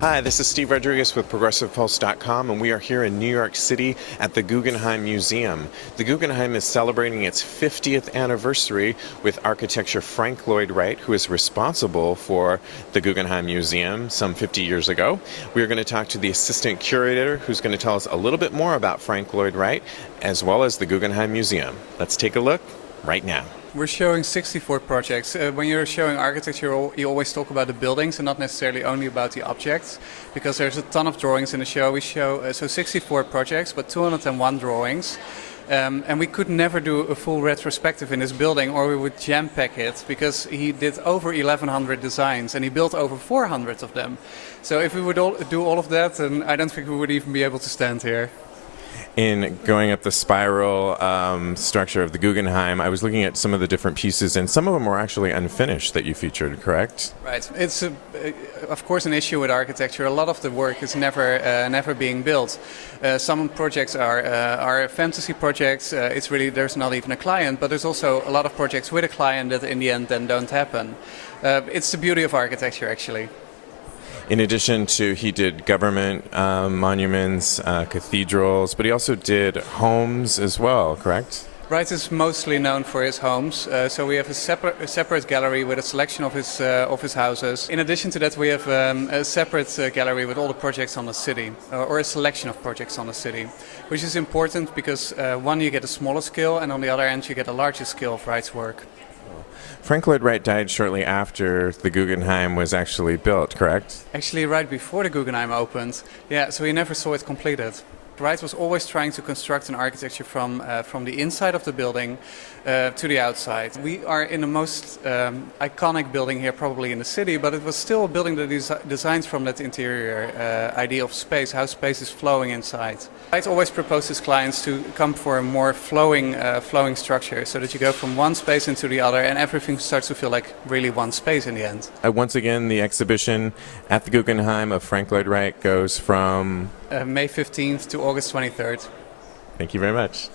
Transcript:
Hi, this is Steve Rodriguez with ProgressivePulse.com, and we are here in New York City at the Guggenheim Museum. The Guggenheim is celebrating its 50th anniversary with architecture Frank Lloyd Wright, who is responsible for the Guggenheim Museum some 50 years ago. We are going to talk to the assistant curator, who's going to tell us a little bit more about Frank Lloyd Wright, as well as the Guggenheim Museum. Let's take a look right now. We're showing 64 projects. When you're showing architecture, you always talk about the buildings and not necessarily only about the objects, because there's a ton of drawings in the show. We show 64 projects, but 201 drawings. And we could never do a full retrospective in this building, or we would jam-pack it, because he did over 1,100 designs, and he built over 400 of them. So if we would do all of that, then I don't think we would even be able to stand here. In going up the spiral structure of the Guggenheim, I was looking at some of the different pieces, and some of them were actually unfinished that you featured, correct? Right. It's, of course, an issue with architecture. A lot of the work is never being built. Some projects are fantasy projects. It's really, there's not even a client, but there's also a lot of projects with a client that in the end then don't happen. It's the beauty of architecture, actually. In addition to, he did government monuments, cathedrals, but he also did homes as well, correct? Wright is mostly known for his homes, so we have a separate gallery with a selection of his houses. In addition to that, we have a separate gallery with all the projects on the city, or a selection of projects on the city, which is important because one, you get a smaller scale, and on the other end, you get a larger scale of Wright's work. Frank Lloyd Wright died shortly after the Guggenheim was actually built, correct? Actually, right before the Guggenheim opened. Yeah, so he never saw it completed. Wright was always trying to construct an architecture from the inside of the building to the outside. We are in the most iconic building here probably in the city, but it was still a building that is designed from that interior idea of space, how space is flowing inside. Wright always proposed his clients to come for a more flowing structure, so that you go from one space into the other and everything starts to feel like really one space in the end. Once again, the exhibition at the Guggenheim of Frank Lloyd Wright goes from May 15th to August 23rd. Thank you very much.